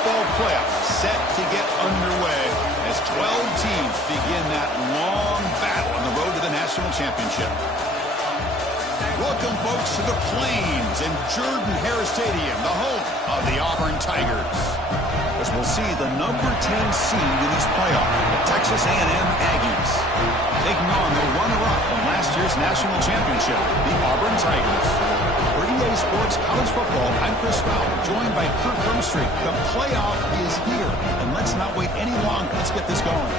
football playoff set to get underway as 12 teams begin that long battle on the road to the national championship. Welcome, folks, to the Plains and Jordan-Hare Stadium, the home of the Auburn Tigers. As we'll see the number 10 seed in this playoff, the Texas A&M Aggies, taking on the runner-up from last year's national championship, the Auburn Tigers. For EA Sports College Football, I'm Chris Fowler, joined by Kirk Hermstreet. The playoff is here, and let's not wait any longer. Let's get this going.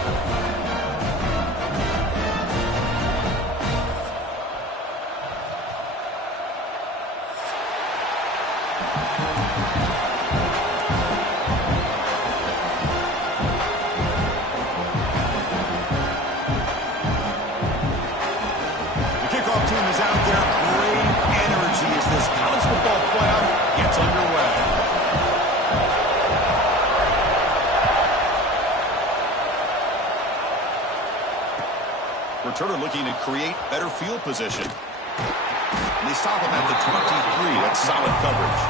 Returner looking to create better field position. And they stop him at the 23. That's solid coverage.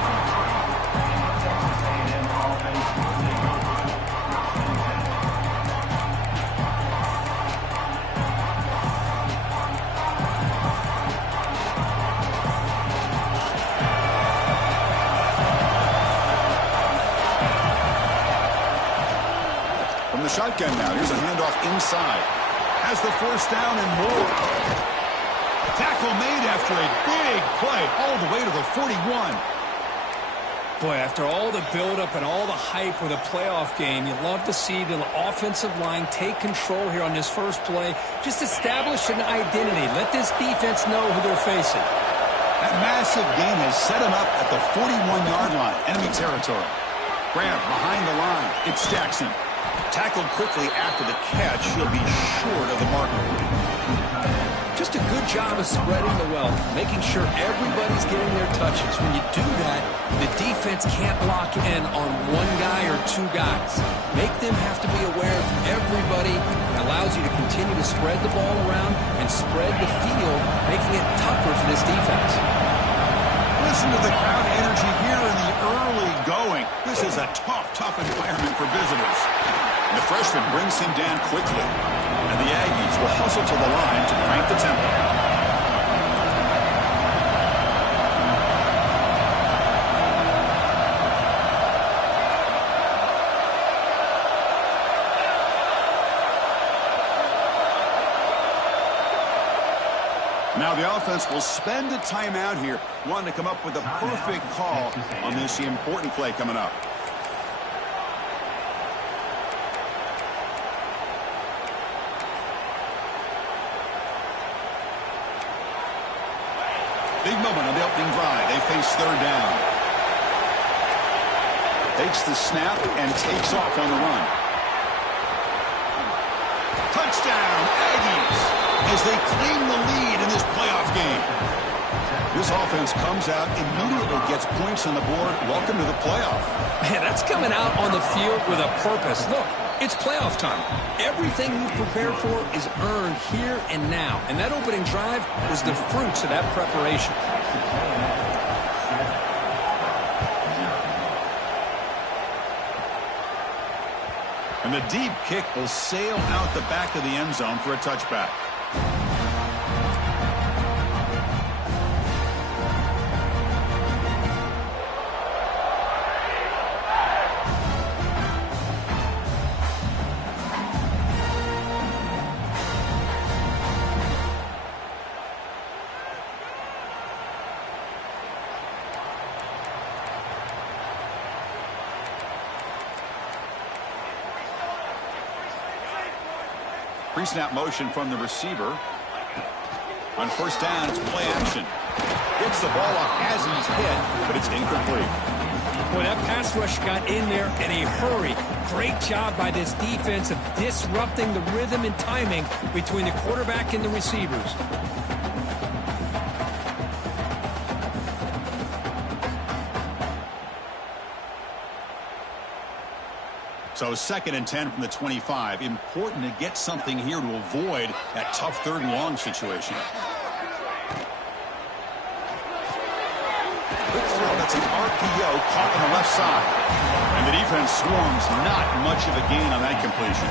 From the shotgun now, here's a handoff inside. Has the first down and more. Tackle made after a big play all the way to the 41. Boy, after all the buildup and all the hype with a playoff game, you love to see the offensive line take control here on this first play. Just establish an identity. Let this defense know who they're facing. That massive gain has set him up at the 41-yard line, enemy territory. Grab behind the line. It's Jackson. Tackled quickly after the catch. He'll be short of the marker. Just a good job of spreading the wealth, making sure everybody's getting their touches. When you do that, the defense can't lock in on one guy or two guys. Make them have to be aware of everybody. It allows you to continue to spread the ball around and spread the field, making it tougher for this defense. Listen to the crowd energy here in the early going. This is a tough environment for visitors. And the freshman brings him down quickly. And the Aggies will hustle to the line to crank the tempo. Now the offense will spend a timeout here, wanting to come up with a perfect call on this important play coming up. Big moment on the opening drive. They face third down. Takes the snap and takes off on the run. Touchdown, Aggies, as they claim the lead in this playoff game. This offense comes out, immediately gets points on the board. Welcome to the playoff. Man, that's coming out on the field with a purpose. Look, it's playoff time. Everything you've prepared for is earned here and now. And that opening drive was the fruits of that preparation. And the deep kick will sail out the back of the end zone for a touchback. Pre-snap motion from the receiver. On first down, it's play action. Gets the ball off as he's hit, but it's incomplete. Boy, that pass rush got in there in a hurry. Great job by this defense of disrupting the rhythm and timing between the quarterback and the receivers. So 2nd and 10 from the 25. Important to get something here to avoid that tough 3rd and long situation. Good throw. That's an arc RPO caught on the left side. And the defense swarms, not much of a gain on that completion.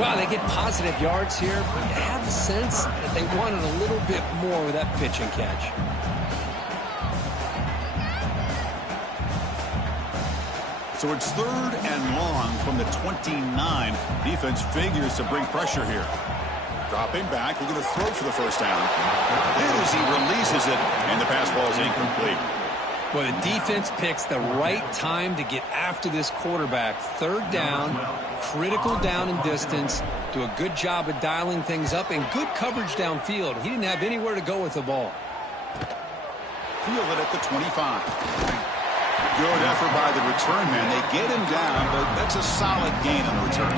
Well, they get positive yards here, but you have the sense that they wanted a little bit more with that pitch and catch. So it's 3rd and long from the 29. Defense figures to bring pressure here. Dropping back, looking to throw for the first down. And as he releases it, and the pass ball is incomplete. Well, the defense picks the right time to get after this quarterback. 3rd down, critical down and distance. Do a good job of dialing things up and good coverage downfield. He didn't have anywhere to go with the ball. Fielded at the 25. Good effort by the return man. They get him down, but that's a solid gain on the return.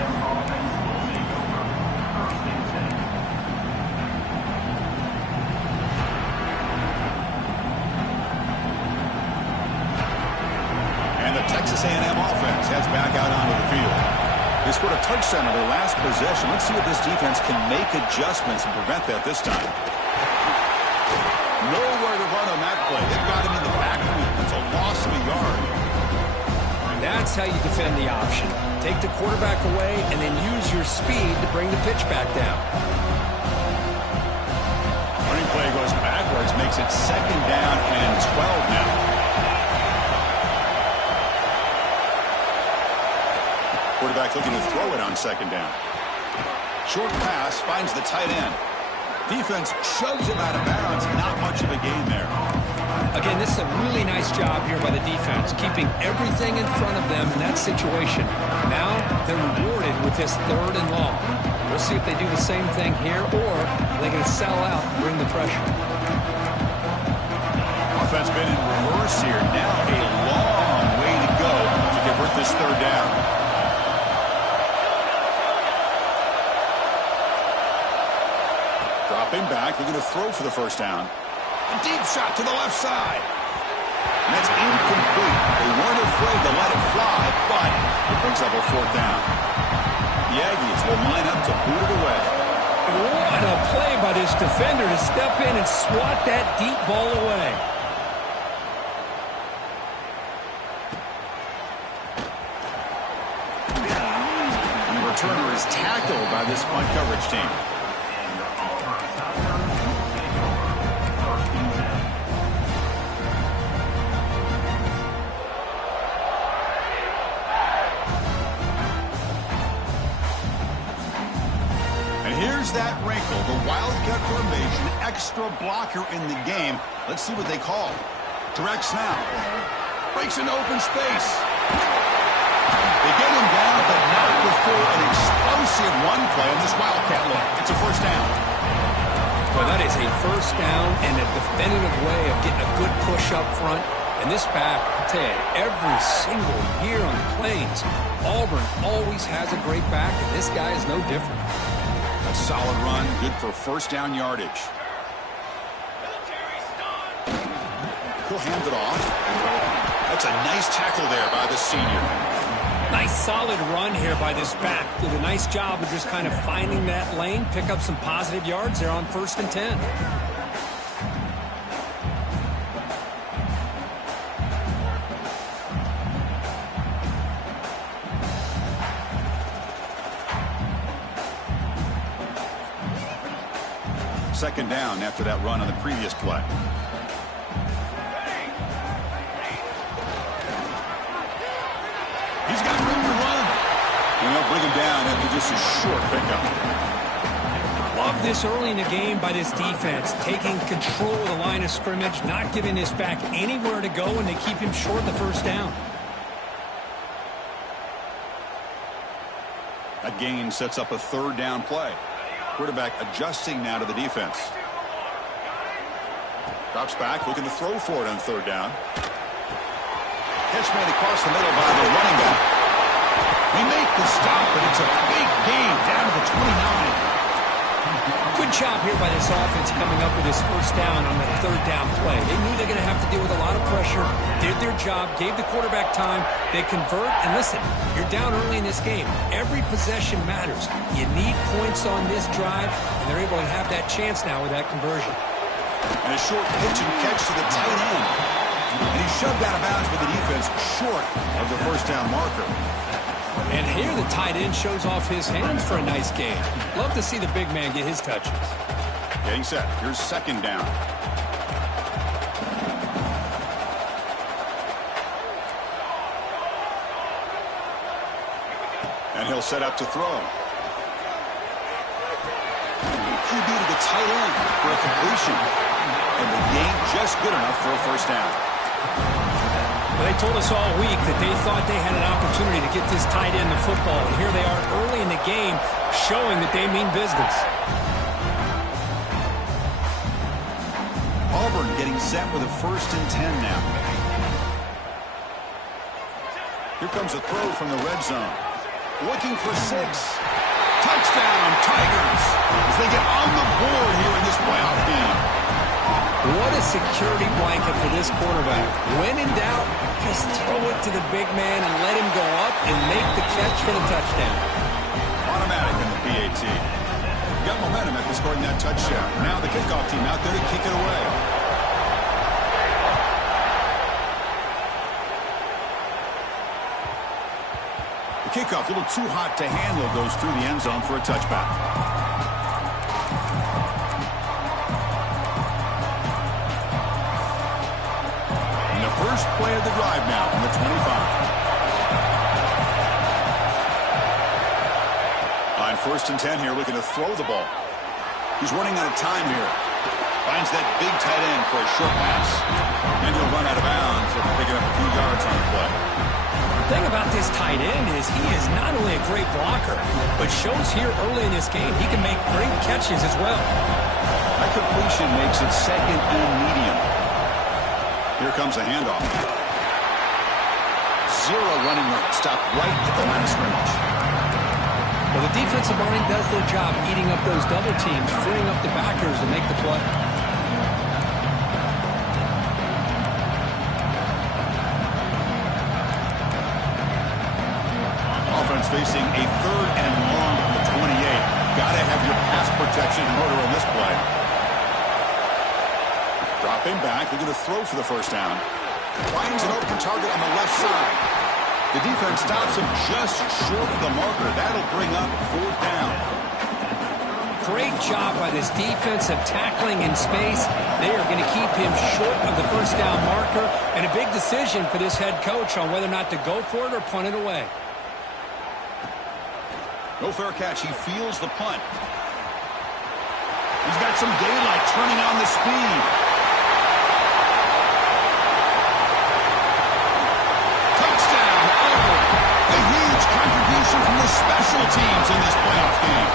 Texas A&M offense heads back out onto the field. They scored a touchdown on their last possession. Let's see if this defense can make adjustments and prevent that this time. Nowhere to run on that play. They've got him in the backfield. It's a loss of a yard. That's how you defend the option. Take the quarterback away and then use your speed to bring the pitch back down. Running play goes backwards, makes it 2nd down and 12 now. Quarterback looking to throw it on 2nd down. Short pass finds the tight end. Defense shoves him out of bounds. Not much of a gain there. Again, this is a really nice job here by the defense, keeping everything in front of them in that situation. Now they're rewarded with this 3rd and long. We'll see if they do the same thing here, or they're going to sell out and bring the pressure. Offense been in reverse here. Now a long way to go to convert this 3rd down. Dropping back, looking to throw for the first down. A deep shot to the left side. And that's incomplete. They weren't afraid to let it fly, but it brings up a 4th down. The Aggies will line up to boot it away. What a play by this defender to step in and swat that deep ball away. And the returner is tackled by this punt coverage team. Here's that wrinkle, the wildcat formation, extra blocker in the game. Let's see what they call. Direct snap. Breaks into open space. They get him down, but not before an explosive run play on this wildcat look. It's a 1st down. Well, that is a 1st down and a definitive way of getting a good push up front. And this back, I tell you, every single year on the Plains, Auburn always has a great back, and this guy is no different. A solid run, good for 1st down yardage. He'll hand it off. That's a nice tackle there by the senior. Nice solid run here by this back. Did a nice job of just kind of finding that lane, pick up some positive yards there on 1st and 10. Second down after that run on the previous play. He's got room to run. And they'll bring him down after just a short pickup. Love this early in the game by this defense, taking control of the line of scrimmage, not giving this back anywhere to go, and they keep him short of the 1st down. That gain sets up a 3rd down play. Quarterback adjusting now to the defense. Drops back, looking to throw for it on 3rd down. Catch made across the middle by the running back. They make the stop, but it's a big gain down to the 29. Good job here by this offense coming up with his 1st down on that 3rd down play. They knew they're going to have to deal with a lot of pressure, did their job, gave the quarterback time, they convert, and listen, you're down early in this game. Every possession matters. You need points on this drive, and they're able to have that chance now with that conversion. And a short pitch and catch to the tight end. And he shoved out of bounds with the defense short of the first down marker. And here the tight end shows off his hands for a nice gain. Love to see the big man get his touches. Getting set. Here's second down. And he'll set up to throw. QB to the tight end for a completion. And the gain just good enough for a first down. Well, they told us all week that they thought they had an opportunity to get this tight end the football. And here they are early in the game showing that they mean business. Auburn getting set with a 1st and 10 now. Here comes a throw from the red zone. Looking for 6. Touchdown, Tigers, as they get on the board here in this playoff game. What a security blanket for this quarterback. When in doubt, just throw it to the big man and let him go up and make the catch for the touchdown. Automatic in the PAT. Got momentum after scoring that touchdown. Now the kickoff team out there to kick it away. The kickoff, a little too hot to handle, goes through the end zone for a touchback. And the first play of the drive now from the 25. On 1st and 10 here, looking to throw the ball. He's running out of time here. Finds that big tight end for a short pass. And he'll run out of bounds after picking up a few yards on the play. The thing about this tight end is he is not only a great blocker, but shows here early in this game he can make great catches as well. That completion makes it 2nd and medium. Here comes a handoff. 0 running room. Stop right at the line of scrimmage. Well, the defensive line does their job eating up those double teams, freeing up the backers to make the play. Offense facing a 3rd and long from the 28. Got to have your pass protection in order on this play. Dropping back, looking to throw for the first down. Finds an open target on the left side. The defense stops him just short of the marker. That'll bring up 4th down. Great job by this defense of tackling in space. They are going to keep him short of the first down marker. And a big decision for this head coach on whether or not to go for it or punt it away. No fair catch. He feels the punt. He's got some daylight turning on the speed. Touchdown, Auburn. A huge contribution from the special teams in this playoff game.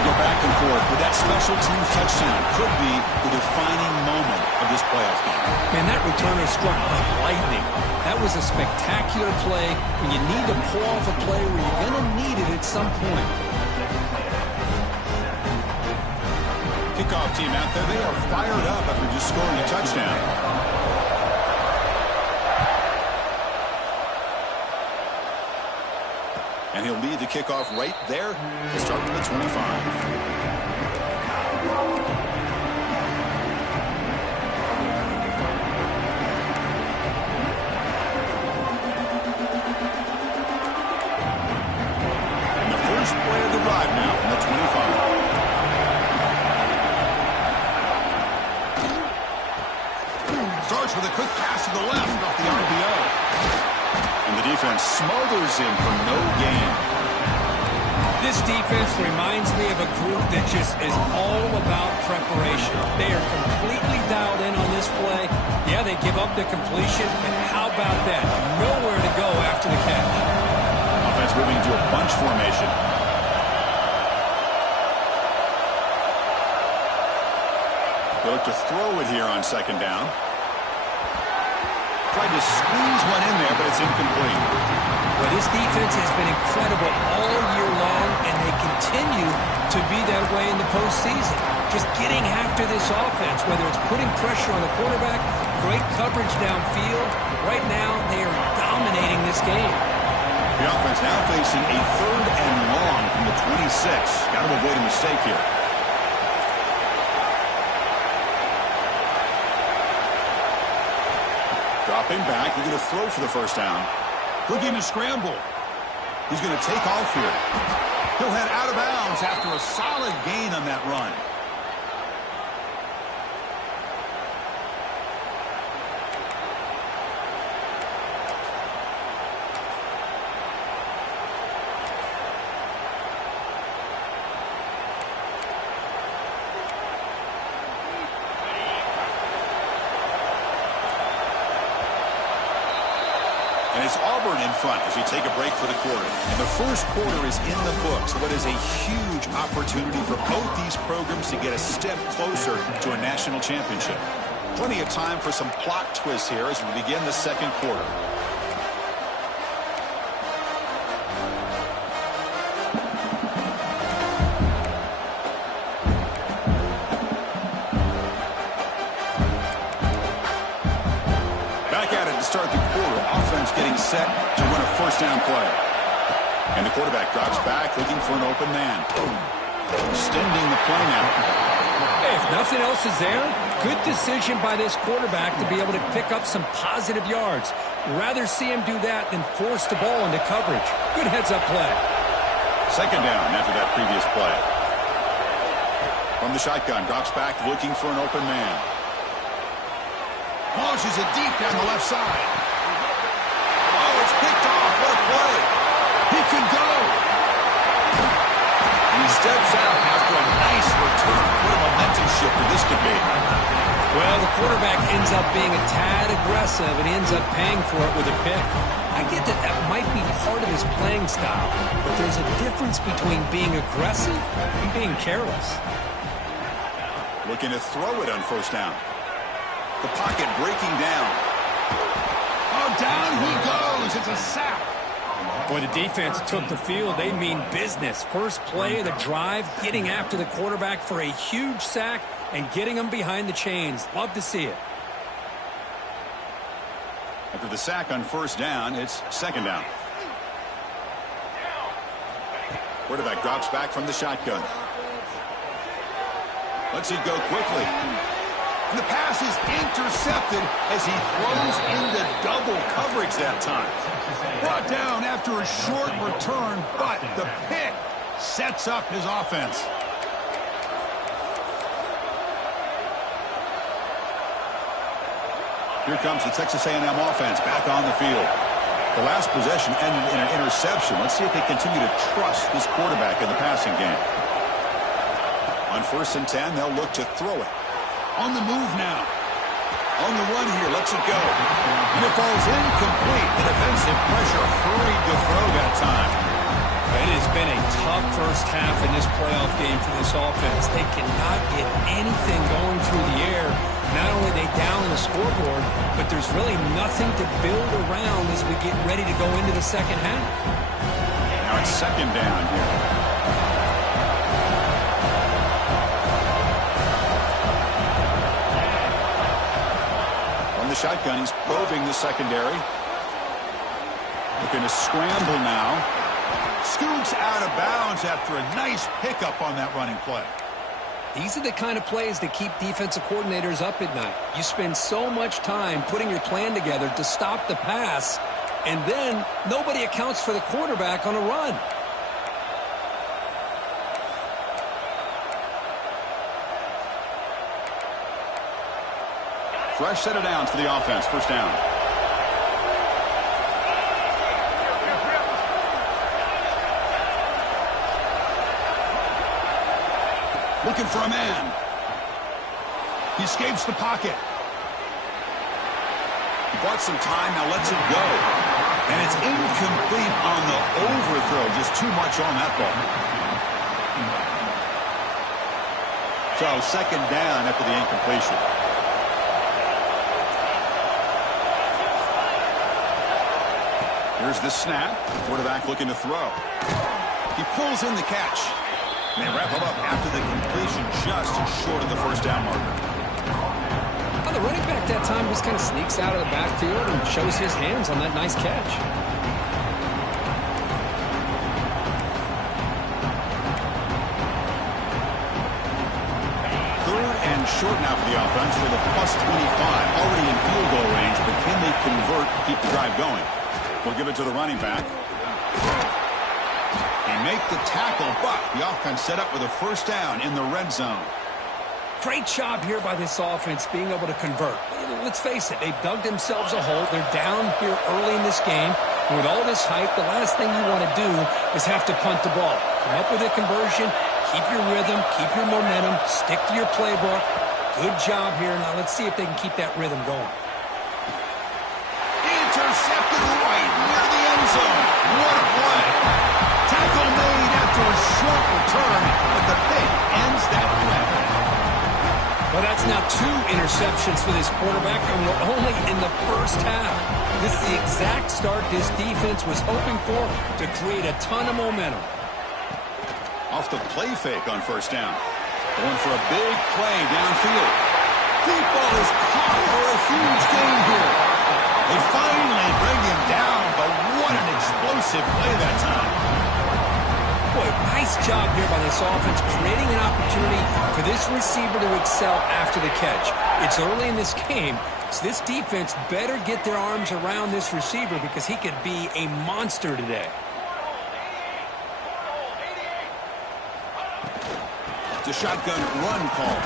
You go back and forth, but that special teams touchdown could be the defining moment of this playoff game. Man, that returner struck like lightning. That was a spectacular play when you need to pull off a play where you're going to need it at some point. Kickoff team out there, they are fired up after just scoring a touchdown. And he'll lead the kickoff right there to start with the 25. Play of the drive now from the 25. Starts with a quick pass to the left off the RPO. And the defense smothers him for no gain. This defense reminds me of a group that just is all about preparation. They are completely dialed in on this play. Yeah, they give up the completion, and how about that? Nowhere to go after the catch. Offense moving to a bunch formation. They look to throw it here on 2nd down. Tried to squeeze one in there, but it's incomplete. Well, this defense has been incredible all year long, and they continue to be that way in the postseason. Just getting after this offense, whether it's putting pressure on the quarterback, great coverage downfield. Right now, they are dominating this game. The offense now facing a 3rd and long from the 26. Got to avoid a mistake here. Dropping back, he's going to throw for the first down. Looking to scramble. He's going to take off here. He'll head out of bounds after a solid gain on that run. And it's Auburn in front as we take a break for the quarter. And the first quarter is in the books. What is a huge opportunity for both these programs to get a step closer to a national championship. Plenty of time for some plot twists here as we begin the second quarter. Start the quarter. Offense getting set to run a first down play. And the quarterback drops back looking for an open man. Extending the play now. Hey, if nothing else is there, good decision by this quarterback to be able to pick up some positive yards. Rather see him do that than force the ball into coverage. Good heads-up play. Second down after that previous play. From the shotgun, drops back looking for an open man. Launches it deep down the left side. Oh, it's picked off. What a play. He can go. And he steps out after a nice return. What a momentum shifter this could be. Well, the quarterback ends up being a tad aggressive and he ends up paying for it with a pick. I get that that might be part of his playing style, but there's a difference between being aggressive and being careless. Looking to throw it on first down. The pocket breaking down. Oh, down he goes. It's a sack. Boy, the defense took the field. They mean business. First play of the drive, getting after the quarterback for a huge sack and getting him behind the chains. Love to see it. After the sack on first down, it's second down. Quarterback drops back from the shotgun. Lets it go quickly. And the pass is intercepted as he throws into double coverage that time. Brought down after a short return, but the pick sets up his offense. Here comes the Texas A&M offense back on the field. The last possession ended in an interception. Let's see if they continue to trust this quarterback in the passing game. On 1st and 10, they'll look to throw it. On the move now. On the run here, lets it go. And it falls incomplete. The defensive pressure hurried to throw that time. It has been a tough first half in this playoff game for this offense. They cannot get anything going through the air. Not only are they down on the scoreboard, but there's really nothing to build around as we get ready to go into the second half. Now it's second down here. The shotgun, he's probing the secondary. Looking to scramble now. Scoots out of bounds after a nice pickup on that running play. These are the kind of plays that keep defensive coordinators up at night. You spend so much time putting your plan together to stop the pass, and then nobody accounts for the quarterback on a run. Fresh set of downs for the offense. First down. Looking for a man. He escapes the pocket. He bought some time, now lets it go. And it's incomplete on the overthrow. Just too much on that ball. So second down after the incompletion. Here's the snap. Quarterback looking to throw. He pulls in the catch. And they wrap him up after the completion just short of the first down marker. Well, the running back that time just kind of sneaks out of the backfield and shows his hands on that nice catch. Third and short now for the offense with a +25. Already in field goal range, but can finally convert, keep the drive going. We'll give it to the running back. He make the tackle, but the offense set up with a first down in the red zone. Great job here by this offense being able to convert. Let's face it, they've dug themselves a hole. They're down here early in this game. With all this hype, the last thing you want to do is have to punt the ball. Come up with a conversion, keep your rhythm, keep your momentum, stick to your playbook. Good job here. Now let's see if they can keep that rhythm going. Intercepted right near the end zone. What a play. Tackle made after a short return, but the pick ends that play. Well, that's now 2 interceptions for this quarterback, and we're only in the first half. This is the exact start this defense was hoping for to create a ton of momentum. Off the play fake on first down. Going for a big play downfield. Deep ball is caught for a huge gain here. They finally bring him down, but what an explosive play that time. Boy, nice job here by this offense, creating an opportunity for this receiver to excel after the catch. It's early in this game, so this defense better get their arms around this receiver because he could be a monster today. It's a shotgun run call.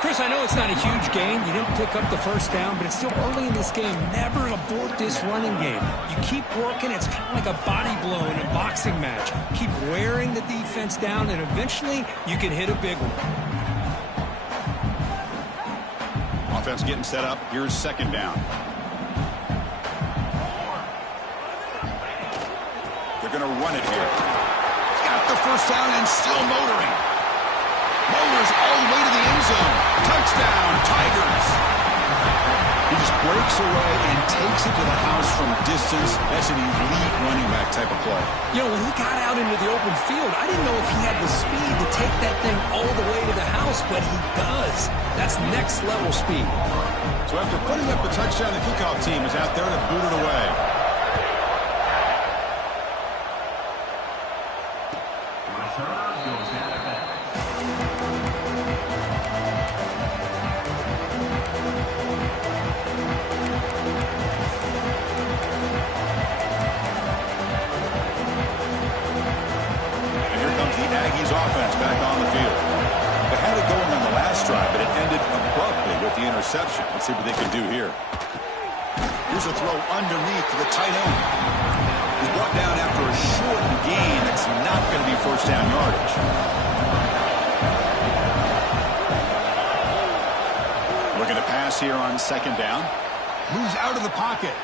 Chris, I know it's not a huge gain. You didn't pick up the first down, but it's still early in this game. Never abort this running game. You keep working. It's kind of like a body blow in a boxing match. Keep wearing the defense down, and eventually you can hit a big one. Offense getting set up. Here's second down. They're going to run it here. Got the first down and still motoring. Motors all the way to the end zone. Touchdown, Tigers. He just breaks away and takes it to the house from distance. That's an elite running back type of play. You know, when he got out into the open field, I didn't know if he had the speed to take that thing all the way to the house, but he does. That's next level speed. So after putting up a touchdown, the kickoff team is out there to boot it away. Offense back on the field. They had it going on the last drive, but it ended abruptly with the interception. Let's see what they can do here. Here's a throw underneath to the tight end. He's brought down after a short gain. That's not going to be first down yardage. Looking to pass here on second down. Moves out of the pocket.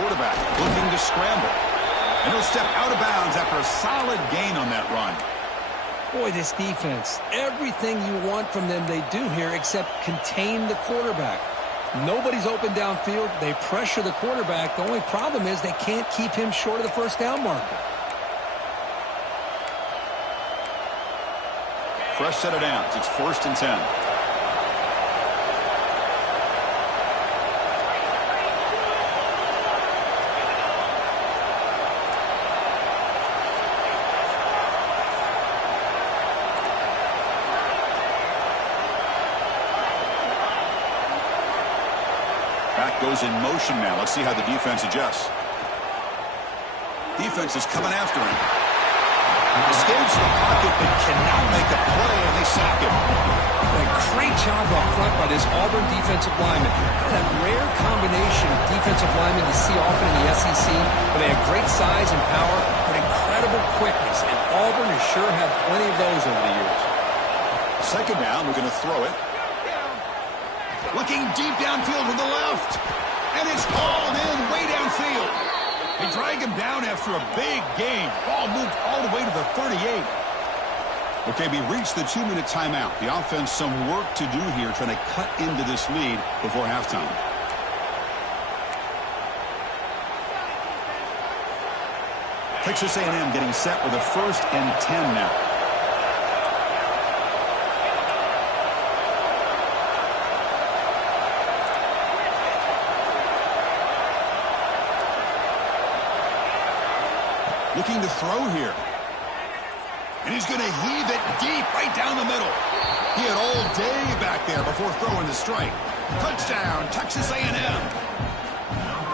Quarterback looking to scramble. And he'll step out of bounds after a solid gain on that run. Boy, this defense, everything you want from them they do here except contain the quarterback. Nobody's open downfield. They pressure the quarterback. The only problem is they can't keep him short of the first down marker. Fresh set of downs. It's 1st and 10. Goes in motion now. Let's see how the defense adjusts. Defense is coming after him. Escapes the pocket, but cannot make a play, and they sack him. A great job up front by this Auburn defensive lineman. That rare combination of defensive linemen you see often in the SEC, where they have great size and power, but incredible quickness, and Auburn has sure had plenty of those over the years. Second down, we're going to throw it. Looking deep downfield to the left. And it's hauled in way downfield. They drag him down after a big gain. Ball moved all the way to the 38. Okay, we reached the 2-minute timeout. The offense some work to do here trying to cut into this lead before halftime. Texas A&M getting set with a 1st and 10 now. Looking to throw here. And he's going to heave it deep right down the middle. He had all day back there before throwing the strike. Touchdown, Texas A&M.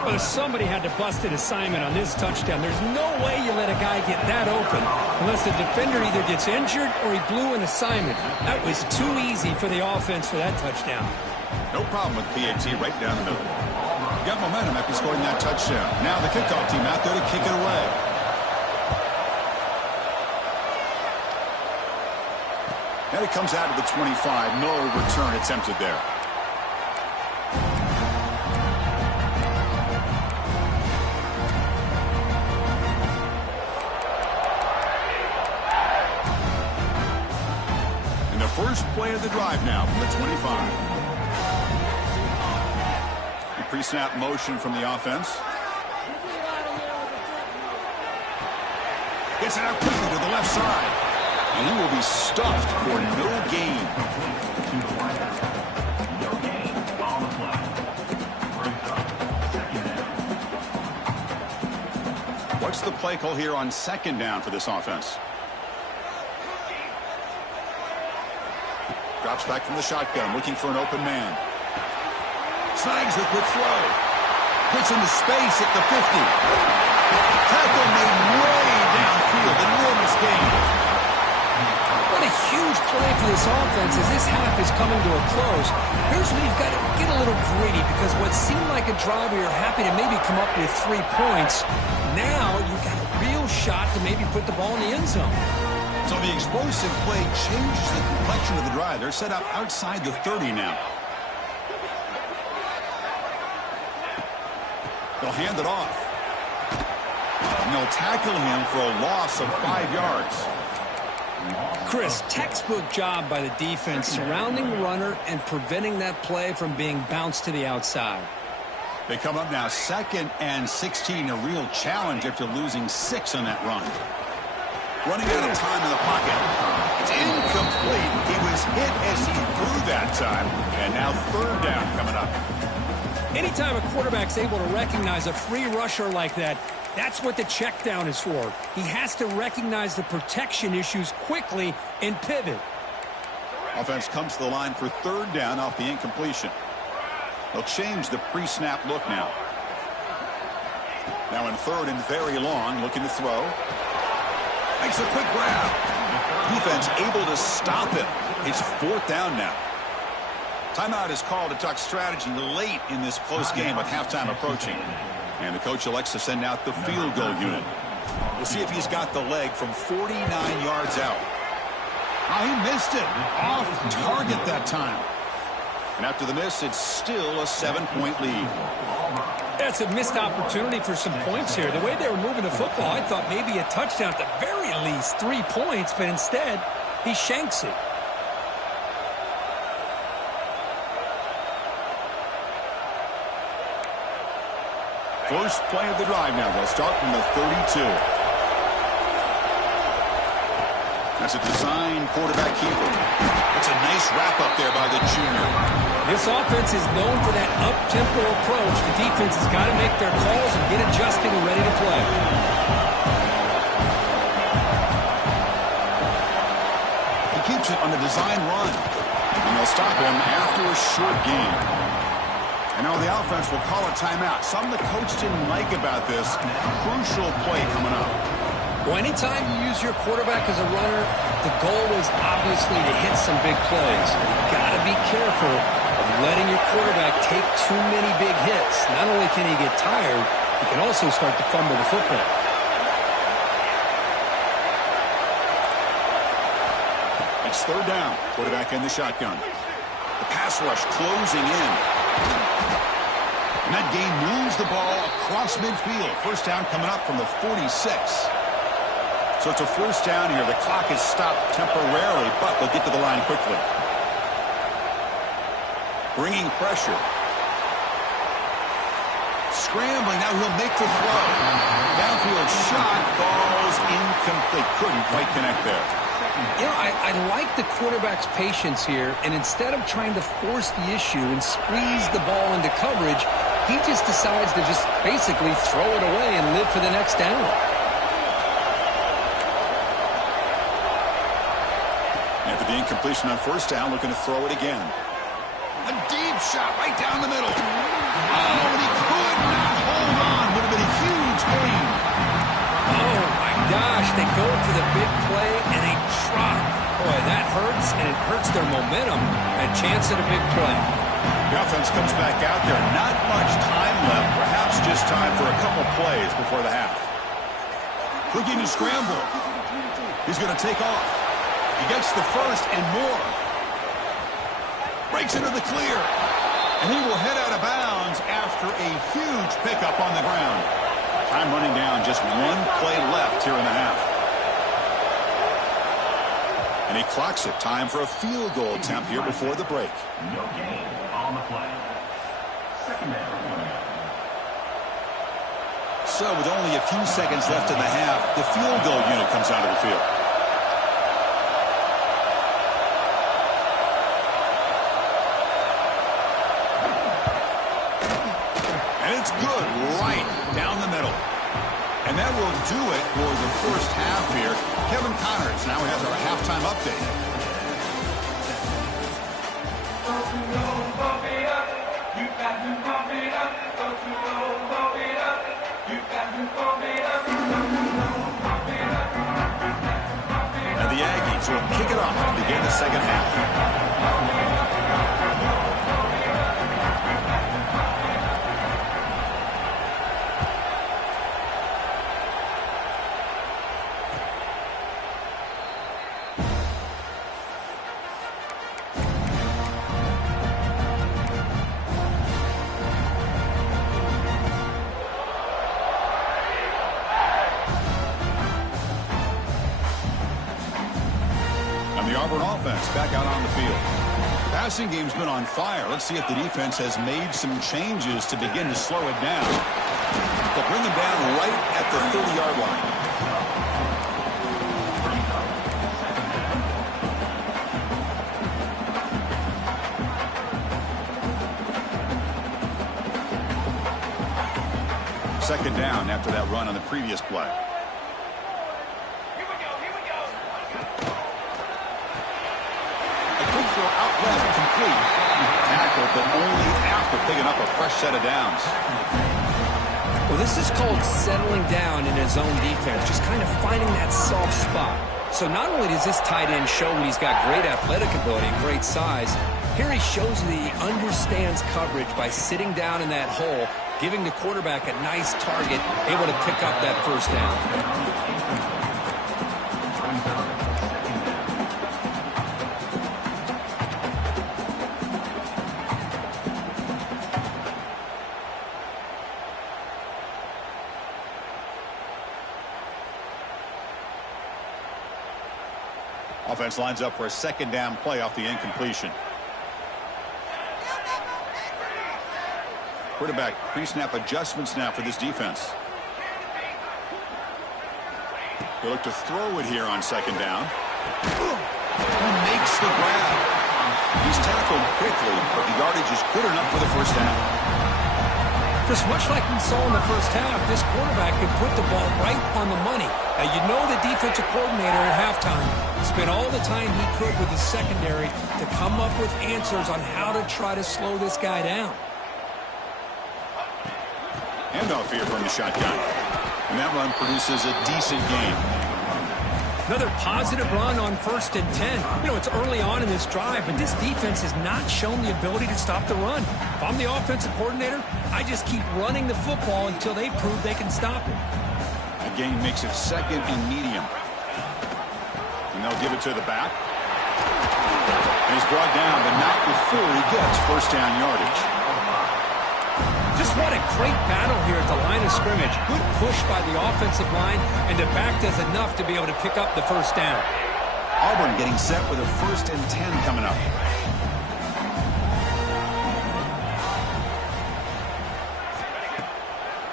Well, somebody had to bust an assignment on this touchdown. There's no way you let a guy get that open unless the defender either gets injured or he blew an assignment. That was too easy for the offense for that touchdown. No problem with PAT right down the middle. Got momentum after scoring that touchdown. Now the kickoff team out there to kick it away. And it comes out of the 25. No return attempted there. And the first play of the drive now from the 25. Pre-snap motion from the offense. Gets it out quickly to the left side. And he will be stuffed for no gain. What's the play call here on second down for this offense? Drops back from the shotgun, looking for an open man. Snags the quick throw. Gets into space at the 50. Tackle made way downfield. Enormous gain. What a huge play for this offense as this half is coming to a close. Here's where you've got to get a little greedy because what seemed like a drive where you're happy to maybe come up with 3 points, now you've got a real shot to maybe put the ball in the end zone. So the explosive play changes the complexion of the drive. They're set up outside the 30 now. They'll hand it off. And they'll tackle him for a loss of 5 yards. Chris, textbook job by the defense surrounding the runner and preventing that play from being bounced to the outside. They come up now 2nd and 16, a real challenge after losing 6 on that run. Running out of time in the pocket. It's incomplete. He was hit as he threw that time. And now 3rd down coming up. Anytime a quarterback's able to recognize a free rusher like that, that's what the check down is for. He has to recognize the protection issues quickly and pivot. Offense comes to the line for 3rd down off the incompletion. They'll change the pre-snap look now. Now in 3rd and very long, looking to throw. Makes a quick grab. Defense able to stop it. It's 4th down now. Timeout is called to talk strategy late in this close game with halftime approaching. And the coach elects to send out the field goal unit. We'll see if he's got the leg from 49 yards out. Oh, he missed it. Off target that time. And after the miss, it's still a 7-point lead. That's a missed opportunity for some points here. The way they were moving the football, I thought maybe a touchdown at the very least, 3 points, but instead, he shanks it. First play of the drive now. They'll start from the 32. That's a design quarterback keeper. That's a nice wrap-up there by the junior. This offense is known for that up-tempo approach. The defense has got to make their calls and get adjusted and ready to play. He keeps it on the design run. And they'll stop him after a short gain. And now the offense will call a timeout. Something the coach didn't like about this crucial play coming up. Well, anytime you use your quarterback as a runner, the goal is obviously to hit some big plays. You've got to be careful of letting your quarterback take too many big hits. Not only can he get tired, he can also start to fumble the football. It's 3rd down. Quarterback in the shotgun. The pass rush closing in. And that game moves the ball across midfield. First down coming up from the 46. So it's a 1st down here. The clock is stopped temporarily, but they'll get to the line quickly. Bringing pressure. Scrambling. Now he'll make the throw. Downfield shot falls incomplete. Couldn't quite connect there. You know, I like the quarterback's patience here, and instead of trying to force the issue and squeeze the ball into coverage, he just decides to just basically throw it away and live for the next down. After the incompletion on 1st down, looking to throw it again. A deep shot right down the middle. Oh, and he could not hold on. Would have been a huge gain. Oh, my gosh. They go for the big play, and they drop. Boy, that hurts, and it hurts their momentum. A chance at a big play. The offense comes back out there. Not much time left. Perhaps just time for a couple plays before the half. Looking to scramble. He's going to take off. He gets the first and more. Breaks into the clear. And he will head out of bounds after a huge pickup on the ground. Time running down. Just one play left here in the half. And he clocks it. Time for a field goal attempt here before the break. No gain on the play. Second down. So with only a few seconds left in the half, the field goal unit comes onto the field. And it's good right down the middle. And that will do it for the first half here. Kevin Connors now has our halftime update. And the Aggies will kick it off to begin the second half. The Auburn offense back out on the field. The passing game's been on fire. Let's see if the defense has made some changes to begin to slow it down. They'll bring them down right at the 30-yard line. Second down after that run on the previous play. Out left, complete. Tackle, but only after picking up a fresh set of downs. Well, this is called settling down in his own defense, just kind of finding that soft spot. So not only does this tight end show that he's got great athletic ability and great size, here he shows that he understands coverage by sitting down in that hole, giving the quarterback a nice target, able to pick up that first down. Offense lines up for a second down play off the incompletion. Quarterback pre-snap adjustments now for this defense. They look to throw it here on second down. He makes the grab. He's tackled quickly, but the yardage is good enough for the first down. Just much like we saw in the first half, this quarterback can put the ball right on the money. Now, you know the defensive coordinator at halftime spent all the time he could with the secondary to come up with answers on how to try to slow this guy down. Handoff here from the shotgun. And that run produces a decent gain. Another positive run on 1st and 10. You know, it's early on in this drive, but this defense has not shown the ability to stop the run. If I'm the offensive coordinator, I just keep running the football until they prove they can stop it. The gain makes it second and medium. And they'll give it to the back. And he's brought down, but not before he gets first down yardage. Just what a great battle here at the line of scrimmage. Good push by the offensive line, and the back does enough to be able to pick up the first down. Auburn getting set with a 1st and 10 coming up.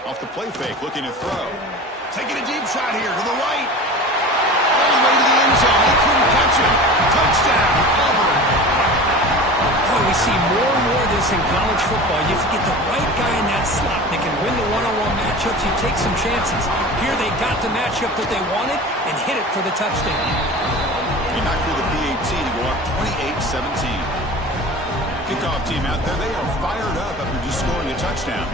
Off the play fake, looking to throw. Taking a deep shot here to the right. All the way to the end zone. He couldn't catch it. Touchdown, Auburn. Boy, we see more and more of this in college football. You get the right guy in that slot that can win the one-on-one matchups. You take some chances. Here they got the matchup that they wanted and hit it for the touchdown. He knocked through the PAT to go up 28-17. Kickoff team out there, they are fired up after just scoring a touchdown.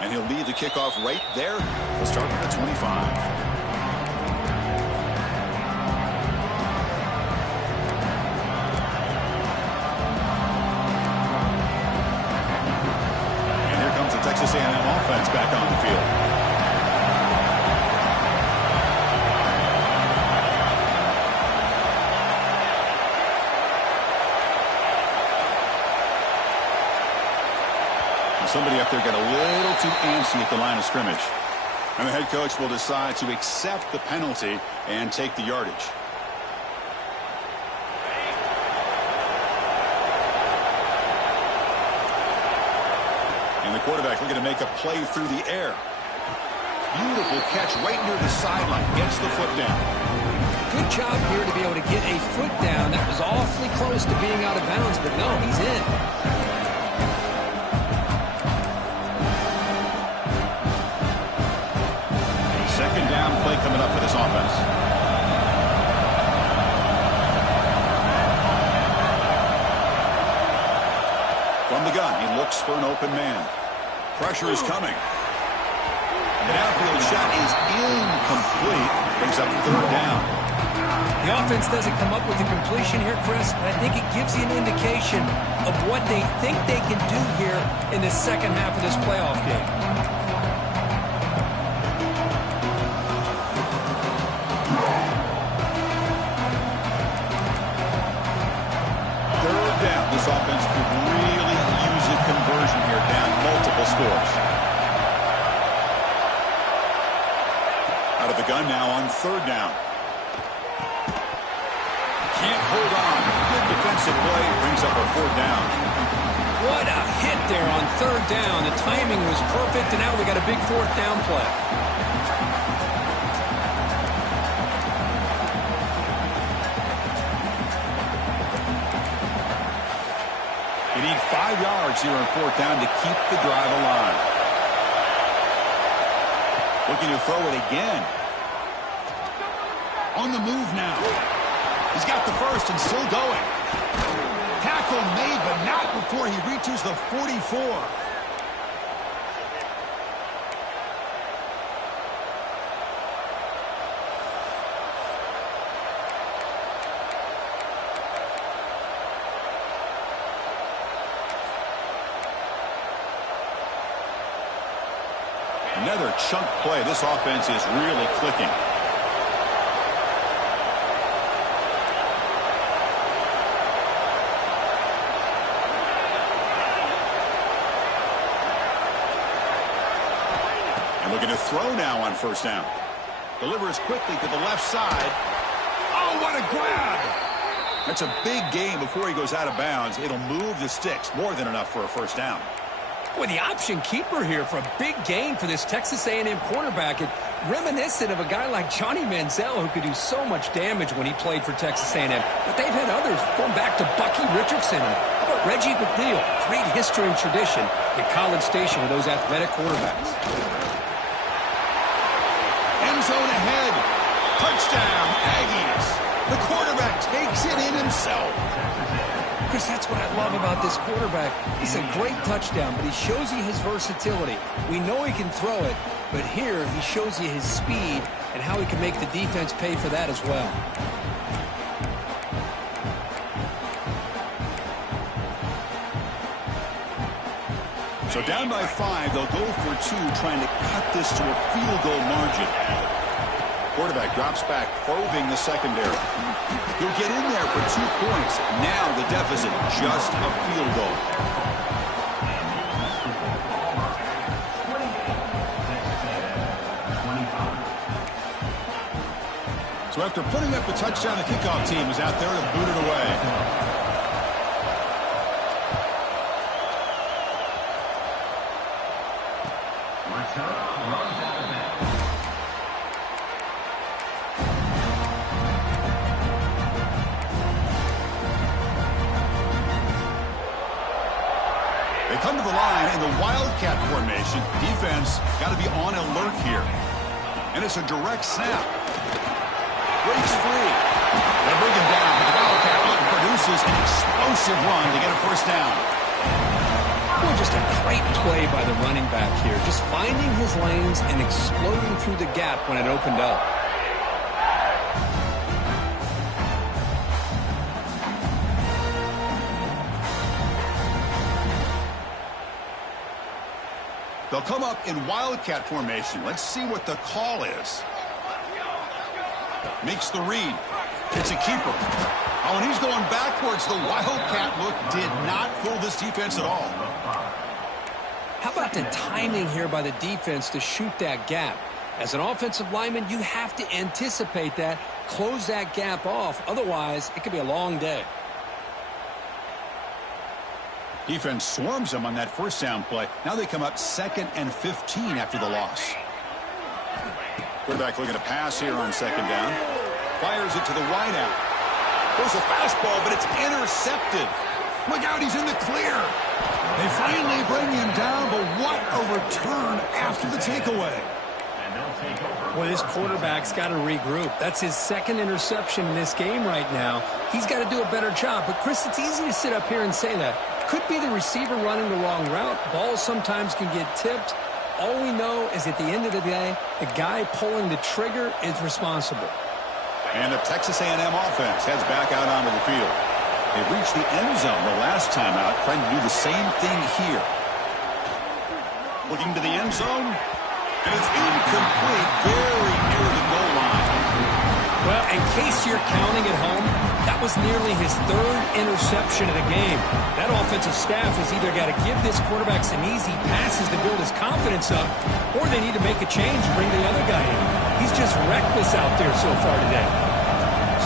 And he'll lead the kickoff right there. We'll start at the 25. Texas A&M offense back on the field. And somebody up there got a little too antsy at the line of scrimmage. And the head coach will decide to accept the penalty and take the yardage. And the quarterback looking to make a play through the air. Beautiful catch right near the sideline. Gets the foot down. Good job here to be able to get a foot down. That was awfully close to being out of bounds, but no, he's in. A second down play coming up for this offense. From the gun, he looks for an open man. Pressure is coming. The downfield shot is incomplete. Brings up third down. The offense doesn't come up with a completion here, Chris, but I think it gives you an indication of what they think they can do here in the second half of this playoff game. Third down. This offense could really use a conversion here, down multiple scores. Out of the gun now on third down. Can't hold on. Good defensive play. Brings up a fourth down. What a hit there on third down. The timing was perfect, and now we got a big fourth down play. You need 5 yards here on fourth down to keep the drive alive. Looking to throw it again. On the move now. He's got the first and still going. Tackle made, but not before he reaches the 44. Another chunk play. This offense is really clicking. And looking to throw now on first down. Delivers quickly to the left side. Oh, what a grab! That's a big gain before he goes out of bounds. It'll move the sticks. More than enough for a first down. Boy, the option keeper here for a big gain for this Texas A&M quarterback. It reminiscent of a guy like Johnny Manziel who could do so much damage when he played for Texas A&M. But they've had others going back to Bucky Richardson. How about Reggie McNeil? Great history and tradition at College Station with those athletic quarterbacks. End zone ahead. Touchdown, Aggies. The quarterback takes it in himself. Chris, that's what I love about this quarterback. He's a great touchdown, but he shows you his versatility. We know he can throw it, but here he shows you his speed and how he can make the defense pay for that as well. So down by 5, they'll go for 2, trying to cut this to a field goal margin. Quarterback drops back, probing the secondary. He'll get in there for 2 points. Now the deficit, just a field goal. So after putting up the touchdown, the kickoff team is out there to boot it away. They come to the line in the Wildcat formation. Defense got to be on alert here. And it's a direct snap. breaks free. They bring him down, but the Wildcat produces an explosive run to get a first down. Well, just a great play by the running back here. Just finding his lanes and exploding through the gap when it opened up. They'll come up in Wildcat formation. Let's see what the call is. Makes the read. It's a keeper. Oh, and he's going backwards. The Wildcat look did not fool this defense at all. How about the timing here by the defense to shoot that gap? As an offensive lineman, you have to anticipate that, close that gap off. Otherwise, it could be a long day. Defense swarms them on that first down play. Now they come up 2nd and 15 after the loss. Quarterback looking to pass here on 2nd down. Fires it to the wideout. Goes a fastball, but it's intercepted. Look out, he's in the clear. They finally bring him down, but what a return after the takeaway. Well, this quarterback's got to regroup. That's his 2nd interception in this game right now. He's got to do a better job. But, Chris, it's easy to sit up here and say that. Could be the receiver running the wrong route. Balls sometimes can get tipped. All we know is at the end of the day, the guy pulling the trigger is responsible. And the Texas A&M offense heads back out onto the field. They reached the end zone the last time out, trying to do the same thing here. Looking to the end zone, and it's incomplete, very near the goal line. Well, in case you're counting at home, that was nearly his 3rd interception of the game. That offensive staff has either got to give this quarterback some easy passes to build his confidence up, or they need to make a change and bring the other guy in. He's just reckless out there so far today.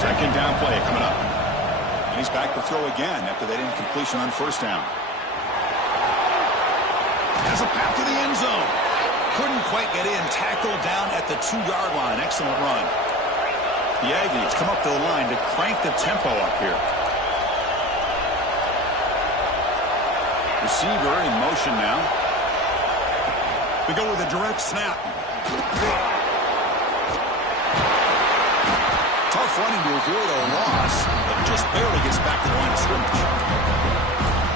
2nd down play coming up. And he's back to throw again after that incompletion on 1st down. Has a path to the end zone. Couldn't quite get in. Tackled down at the 2-yard line. Excellent run. The Aggies come up to the line to crank the tempo up here. Receiver in motion now. We go with a direct snap. Tough running to avoid a loss, but just barely gets back to the line of scrimmage.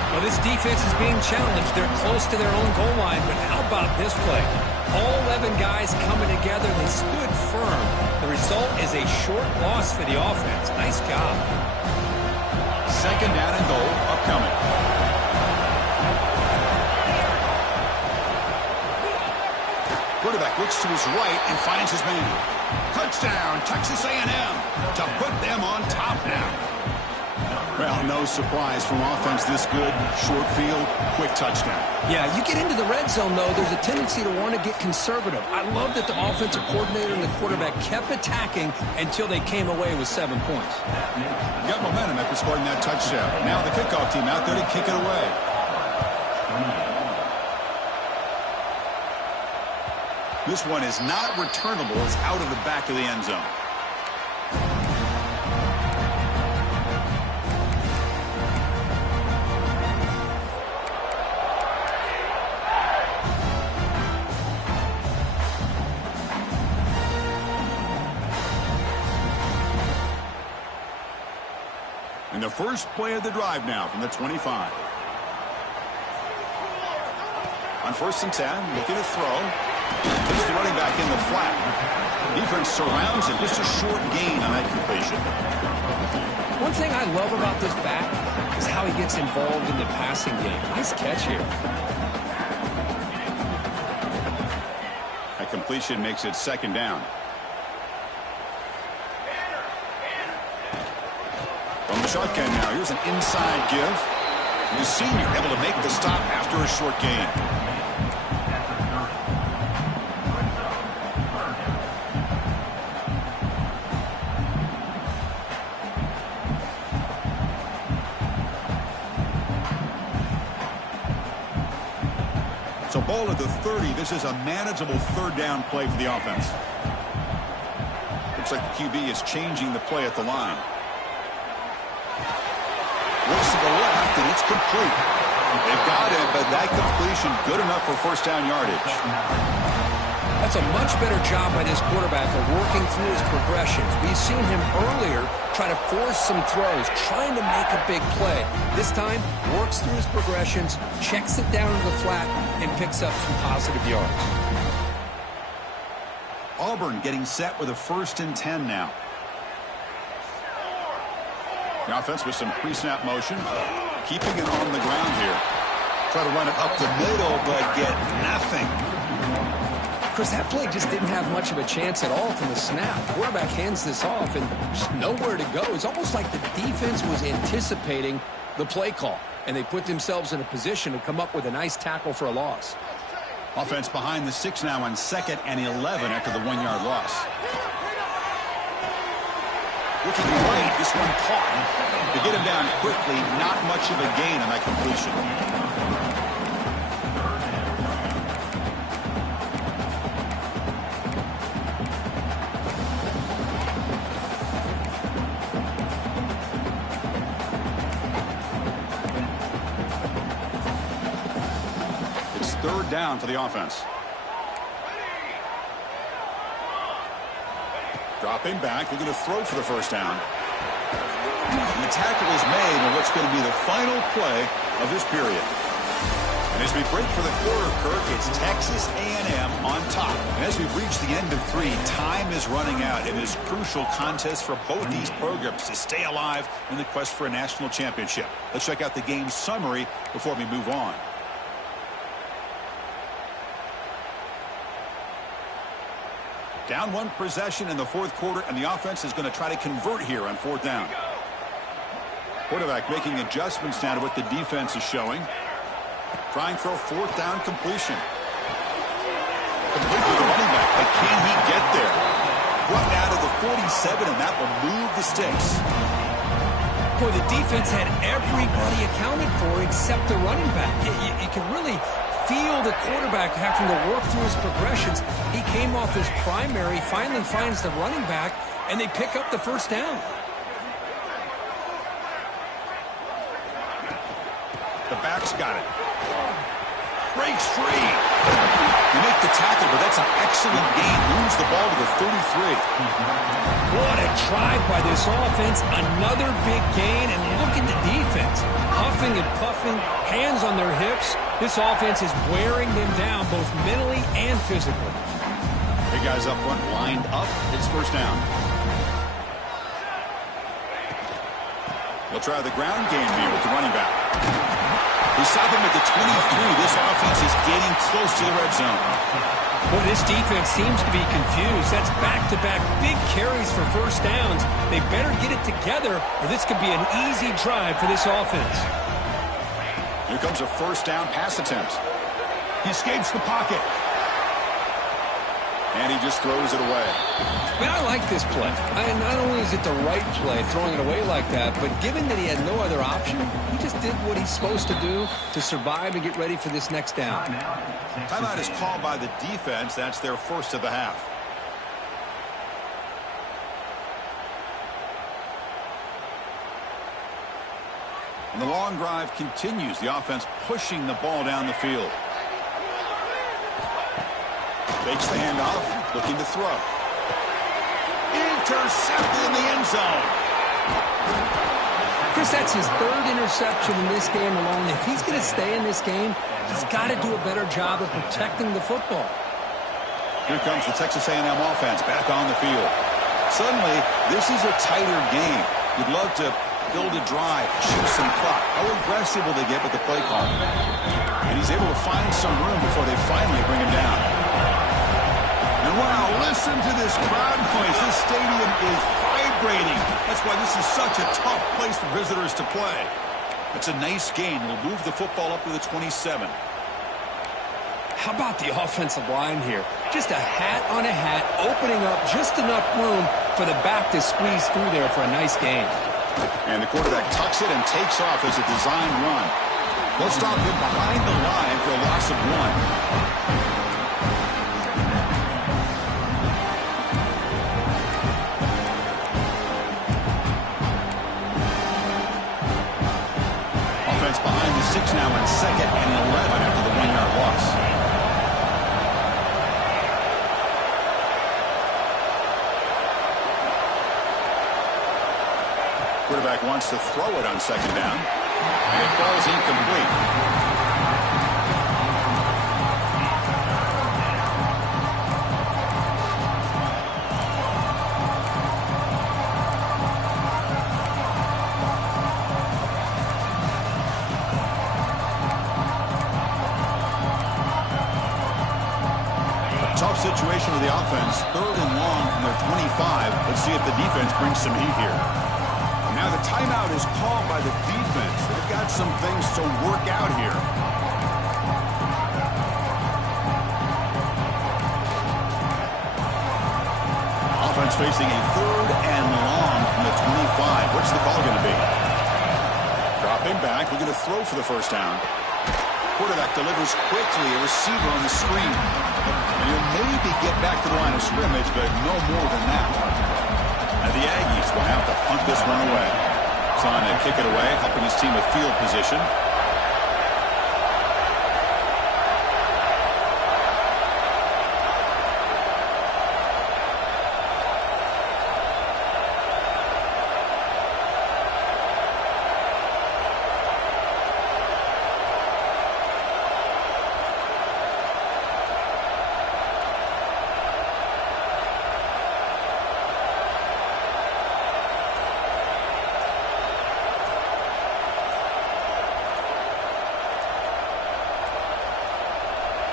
Well, this defense is being challenged. They're close to their own goal line, but how about this play? All 11 guys coming together. They stood firm. The result is a short loss for the offense. Nice job. 2nd down and goal upcoming. Quarterback looks to his right and finds his man. Touchdown, Texas A&M, to put them on top now. Well, no surprise from offense this good. Short field, quick touchdown. Yeah, you get into the red zone, though, there's a tendency to want to get conservative. I love that the offensive coordinator and the quarterback kept attacking until they came away with 7 points. Got momentum after scoring that touchdown. Now the kickoff team out there to kick it away. This one is not returnable. It's out of the back of the end zone. And the first play of the drive now from the 25. On 1st and 10, looking to throw. Puts the running back in the flat. Defense surrounds him. Just a short gain on that completion. One thing I love about this back is how he gets involved in the passing game. Nice catch here. That completion makes it 2nd down. From the shotgun now, here's an inside give. The senior able to make the stop after a short gain. So ball at the 30. This is a manageable 3rd down play for the offense. Looks like the QB is changing the play at the line. Looks to the left, and it's complete. They've got it, but that completion good enough for 1st down yardage. That's a much better job by this quarterback of working through his progressions. We've seen him earlier try to force some throws, trying to make a big play. This time, works through his progressions, checks it down to the flat, and picks up some positive yards. Auburn getting set with a 1st and 10 now. The offense with some pre-snap motion, keeping it on the ground here. Try to run it up the middle, but get nothing. Chris, that play just didn't have much of a chance at all from the snap. Quarterback hands this off and just nowhere to go. It's almost like the defense was anticipating the play call, and they put themselves in a position to come up with a nice tackle for a loss. Offense behind the 6 now on 2nd and 11 after the 1-yard loss. Looking right, this one caught. To get him down quickly, not much of a gain on that completion. It's 3rd down for the offense. Dropping back, looking to throw for the 1st down. And the tackle is made on what's going to be the final play of this period. And as we break for the quarter, Kirk, it's Texas A&M on top. And as we've reached the end of 3, time is running out in this crucial contest for both these programs to stay alive in the quest for a national championship. Let's check out the game summary before we move on. Down 1 possession in the 4th quarter, and the offense is going to try to convert here on 4th down. Quarterback making adjustments now to what the defense is showing. Trying for a 4th down completion. Complete to the running back, but can he get there? Brought down to the 47, and that will move the sticks. Boy, the defense had everybody accounted for except the running back. You can really feel the quarterback having to work through his progressions. He came off his primary, finally finds the running back, and they pick up the 1st down. The back's got it. Breaks free. You make the tackle, but that's an excellent gain. Moves the ball to the 33. What a drive by this offense. Another big gain, and look at the defense. Huffing and puffing, hands on their hips. This offense is wearing them down both mentally and physically. Big guys up front lined up. It's 1st down. They'll try the ground game here with the running back. We stop him at the 23. This offense is getting close to the red zone. Well, this defense seems to be confused. That's back-to-back big carries for 1st downs. They better get it together, or this could be an easy drive for this offense. Here comes a 1st down pass attempt. He escapes the pocket. And he just throws it away. Man, I like this play. Not only is it the right play, throwing it away like that, but given that he had no other option, he just did what he's supposed to do to survive and get ready for this next down. Timeout is called by the defense. That's their 1st of the half. And the long drive continues. The offense pushing the ball down the field. Takes the handoff, looking to throw. Intercepted in the end zone. Chris, that's his 3rd interception in this game alone. If he's going to stay in this game, he's got to do a better job of protecting the football. Here comes the Texas A&M offense back on the field. Suddenly, this is a tighter game. You'd love to build a drive, shoot some clock. How aggressive will they get with the play call? And he's able to find some room before they finally bring him down. And wow, listen to this crowd noise. This stadium is vibrating. That's why this is such a tough place for visitors to play. It's a nice gain. We'll move the football up to the 27. How about the offensive line here? Just a hat on a hat, opening up just enough room for the back to squeeze through there for a nice gain. And the quarterback tucks it and takes off as a design run. They'll stop him behind the line for a loss of 1. Behind the 6 now on 2nd and 11 after the 1-yard loss. Quarterback wants to throw it on second down. And it falls incomplete. Tough situation with the offense. 3rd and long from their 25. Let's see if the defense brings some heat here. Now the timeout is called by the defense. They've got some things to work out here. Offense facing a 3rd and long from the 25. What's the call going to be? Dropping back. We're going to throw for the first down. Quarterback delivers quickly. A receiver on the screen. And he'll maybe get back to the line of scrimmage, but no more than that. And the Aggies will have to punt this one away. Trying to kick it away, helping his team with field position.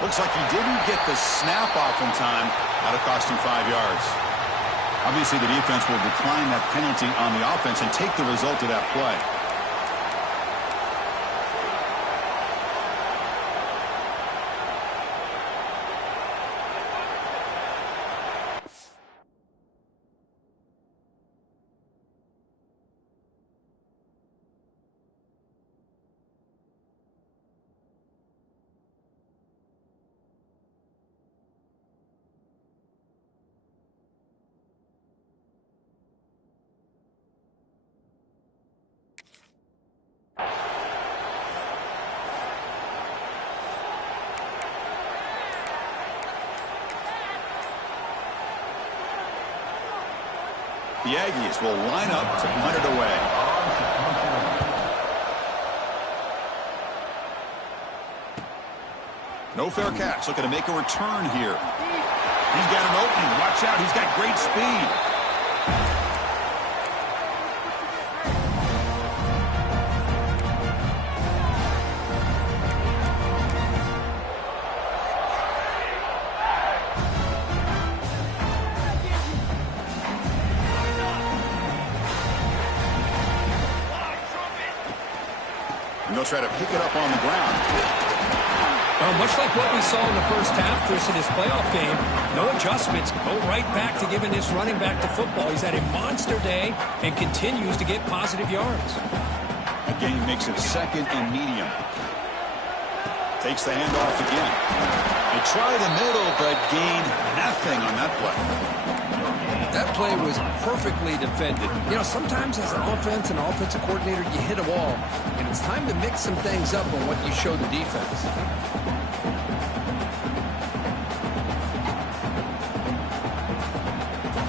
Looks like he didn't get the snap off in time. That'll cost him 5 yards. Obviously, the defense will decline that penalty on the offense and take the result of that play. The Aggies will line up to punt it away. No fair catch. Looking to make a return here. He's got an opening. Watch out. He's got great speed. And they'll try to pick it up on the ground. Well, much like what we saw in the first half, Chris, in this playoff game, no adjustments. Go right back to giving this running back to football. He's had a monster day and continues to get positive yards. Again, makes it 2nd and medium. Takes the handoff again. They try the middle, but gain nothing on that play. That play was perfectly defended. You know, sometimes as an offense and offensive coordinator, you hit a wall, and it's time to mix some things up on what you show the defense.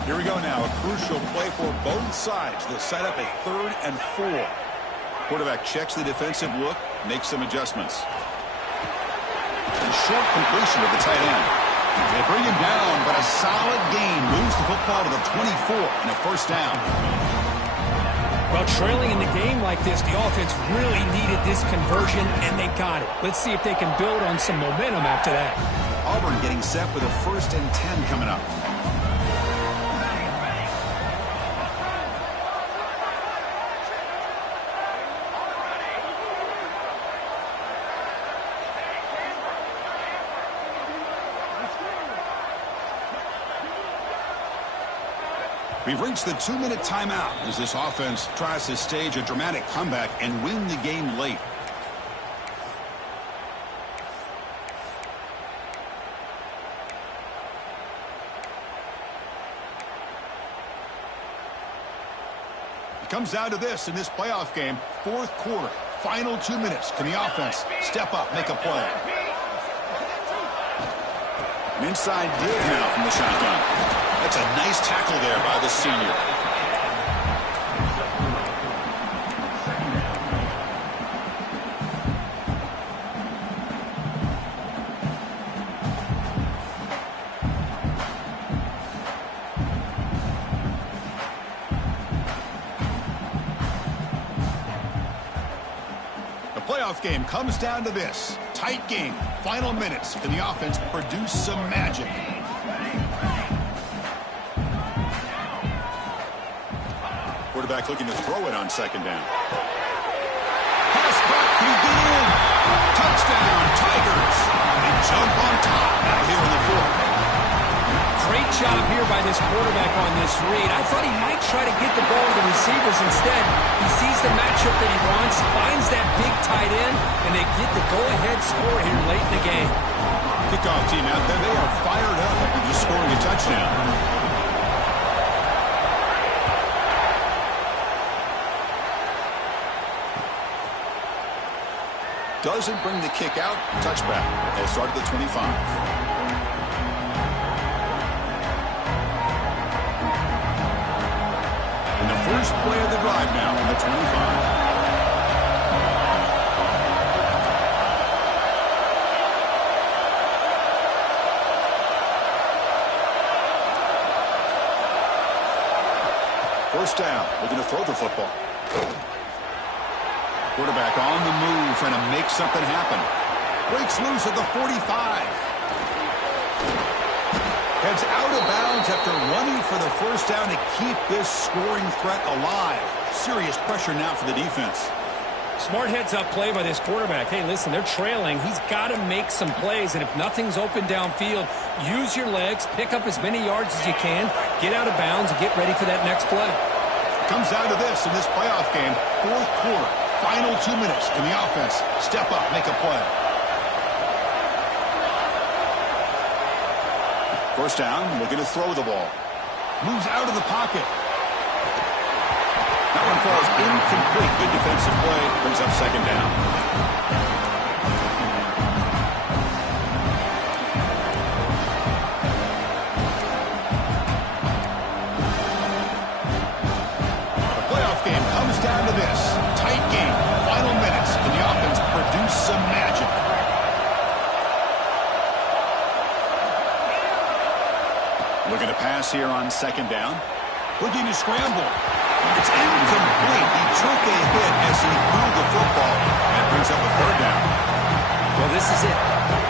Here we go now. A crucial play for both sides. They'll set up a 3rd and 4. Quarterback checks the defensive look, makes some adjustments. A short completion of the tight end. They bring him down, but a solid gain moves the football to the 24 and a first down. Well, trailing in the game like this, the offense really needed this conversion, and they got it. Let's see if they can build on some momentum after that. Auburn getting set with a 1st and 10 coming up. We've reached the 2-minute timeout as this offense tries to stage a dramatic comeback and win the game late. It comes down to this in this playoff game. 4th quarter, final 2 minutes. Can the offense step up, make a play? An inside dig now from the shotgun. That's a nice tackle there by the senior. playoff game comes down to this. Tight game. Final minutes. Can the offense produce some magic? Quarterback looking to throw it on second down. Pass back. Can he get in? Touchdown, Tigers. They jump on top now here in the fourth. Great job here by this quarterback on this read. I thought he might try to get the ball to the receivers instead. He sees the matchup that he wants, finds that big tight end, and they get the go-ahead score here late in the game. Kickoff team out there, they are fired up after just scoring a touchdown. Doesn't bring the kick out. Touchback. They'll start at the 25. First play of the drive now on the 25. First down. Looking to throw the football. Quarterback on the move, trying to make something happen. Breaks loose at the 45. Heads out of bounds after running for the first down to keep this scoring threat alive. Serious pressure now for the defense. Smart heads-up play by this quarterback. Hey, listen, they're trailing. He's got to make some plays, and if nothing's open downfield, use your legs, pick up as many yards as you can, get out of bounds, and get ready for that next play. Comes down to this in this playoff game. Fourth quarter, final 2 minutes. Can the offense step up, make a play? First down, looking to throw the ball. Moves out of the pocket. That one falls incomplete. Good defensive play. Brings up second down. The playoff game comes down to this. Tight game. Final minutes. Can the offense produce some magic? Looking to pass here on second down. Looking to scramble. It's incomplete. He took a hit as he threw the football. And brings up a third down. Well, this is it.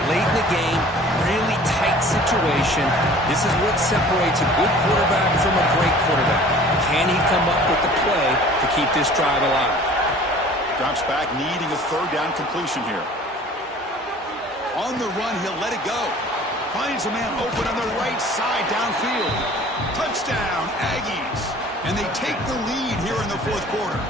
Late in the game, really tight situation. This is what separates a good quarterback from a great quarterback. Can he come up with the play to keep this drive alive? Drops back, needing a third down completion here. On the run, he'll let it go. Finds a man open on the right side downfield. Touchdown, Aggies. And they take the lead here in the fourth quarter.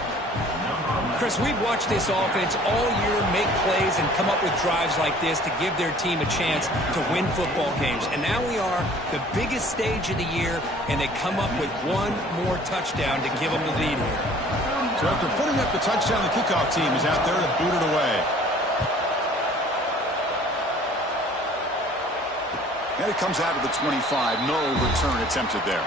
Chris, we've watched this offense all year make plays and come up with drives like this to give their team a chance to win football games. And now we are the biggest stage of the year, and they come up with one more touchdown to give them the lead here. So after putting up the touchdown, the kickoff team is out there to boot it away. And it comes out of the 25. No return attempted there.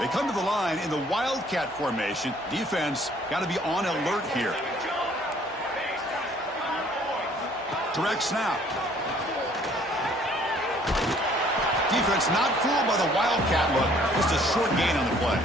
They come to the line in the Wildcat formation. Defense got to be on alert here. Direct snap. Defense not fooled by the Wildcat look. Just a short gain on the play.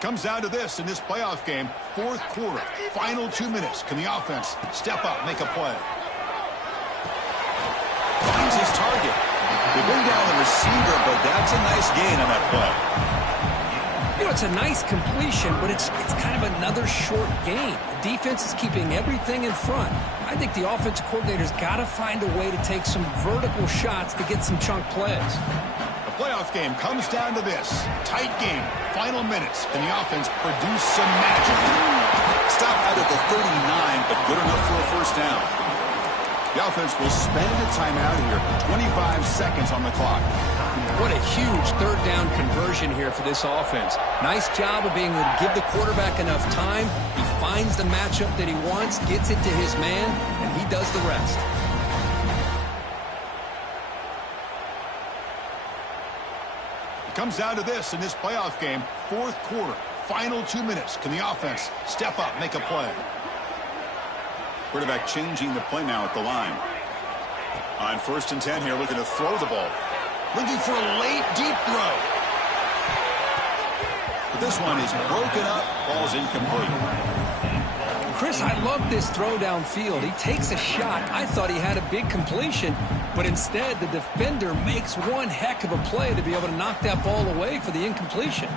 Comes down to this in this playoff game. Fourth quarter, final 2 minutes. Can the offense step up, make a play? Finds his target. They bring down the receiver, but that's a nice gain on that play. You know, it's a nice completion, but it's kind of another short gain. The defense is keeping everything in front. I think the offensive coordinator's got to find a way to take some vertical shots to get some chunk plays. Playoff game comes down to this. Tight game. Final minutes. Can the offense produce some magic? Stop out at the 39, but good enough for a first down. The offense will spend a timeout here. 25 seconds on the clock. What a huge third down conversion here for this offense. Nice job of being able to give the quarterback enough time. He finds the matchup that he wants, gets it to his man, and he does the rest. It comes down to this in this playoff game. Fourth quarter, final 2 minutes. Can the offense step up, make a play? Quarterback changing the play now at the line. On 1st and 10 here, looking to throw the ball. Looking for a late, deep throw. But this one is broken up. Ball's incomplete. Chris, I love this throw downfield. He takes a shot. I thought he had a big completion, but instead the defender makes one heck of a play to be able to knock that ball away for the incompletion.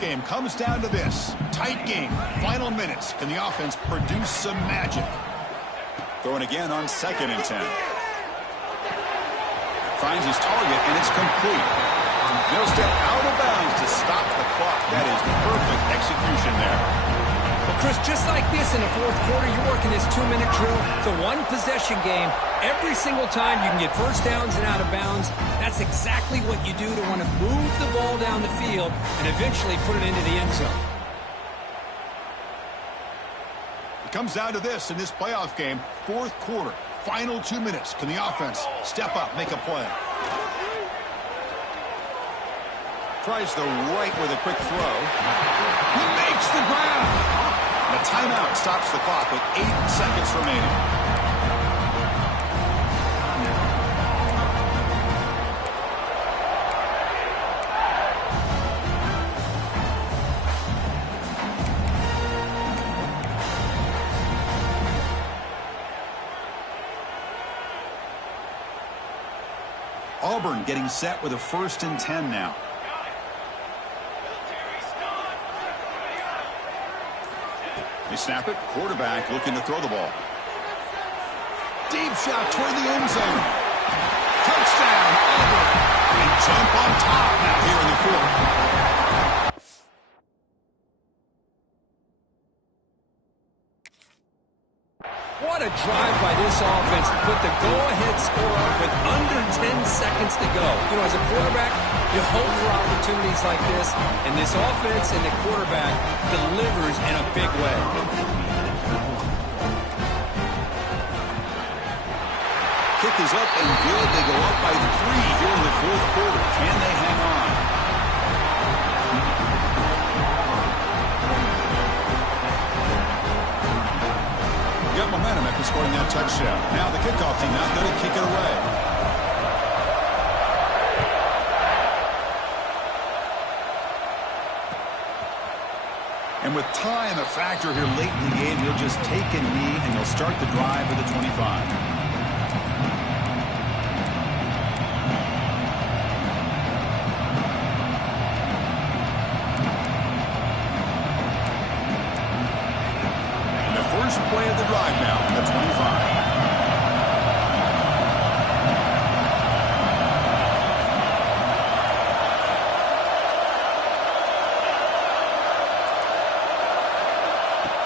Game comes down to this. Tight game. Final minutes. Can the offense produce some magic? Throwing again on 2nd and 10. Finds his target, and it's complete. They'll step out of bounds to stop the clock. That is perfect execution there. Well, Chris, just like this in the fourth quarter, you're working this 2-minute drill. It's a one-possession game. Every single time you can get first downs and out of bounds. That's exactly what you do to want to move the ball down the field and eventually put it into the end zone. It comes down to this in this playoff game. Fourth quarter, final 2 minutes. Can the offense step up, make a play? Tries the right with a quick throw. He makes the grab. The timeout stops the clock with 8 seconds remaining. Auburn getting set with a 1st and 10 now. They snap it. Quarterback looking to throw the ball. Deep shot toward the end zone. Touchdown, Auburn. They jump on top now here in the fourth. What a drive by this offense to put the go-ahead score up with under 10 seconds to go. You know, as a quarterback, you hope for opportunities like this, and this offense and the quarterback delivers in a big way. Kick is up and good. They go up by 3 here in the fourth quarter. Can they hang on? Got momentum after scoring that touchdown. Now the kickoff team not going to kick it away. And with time a factor here late in the game, he'll just take a knee and they'll start the drive with the 25. Play of the drive now from the 25.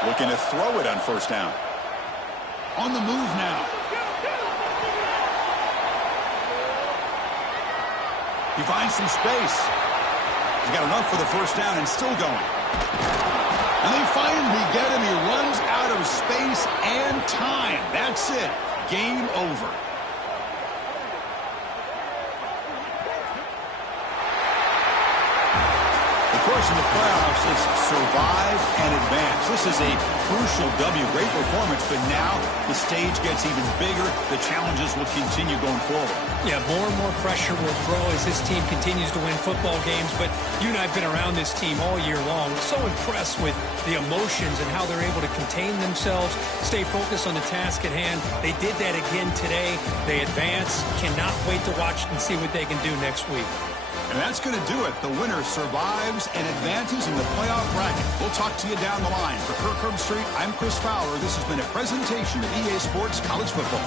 Looking to throw it on 1st down. On the move now. He finds some space. He's got enough for the 1st down and still going. And they finally get him. He runs out of space and time. That's it. Game over. The course in the playoffs is survive and advance. This is a crucial W. Great performance, but now the stage gets even bigger. The challenges will continue going forward. Yeah, more and more pressure will grow as this team continues to win football games, but you and I have been around this team all year long. So impressed with the emotions and how they're able to contain themselves, stay focused on the task at hand. They did that again today. They advance. Cannot wait to watch and see what they can do next week. And that's going to do it. The winner survives and advances in the playoff bracket. We'll talk to you down the line. For Kirk Herbstreit, I'm Chris Fowler. This has been a presentation of EA Sports College Football.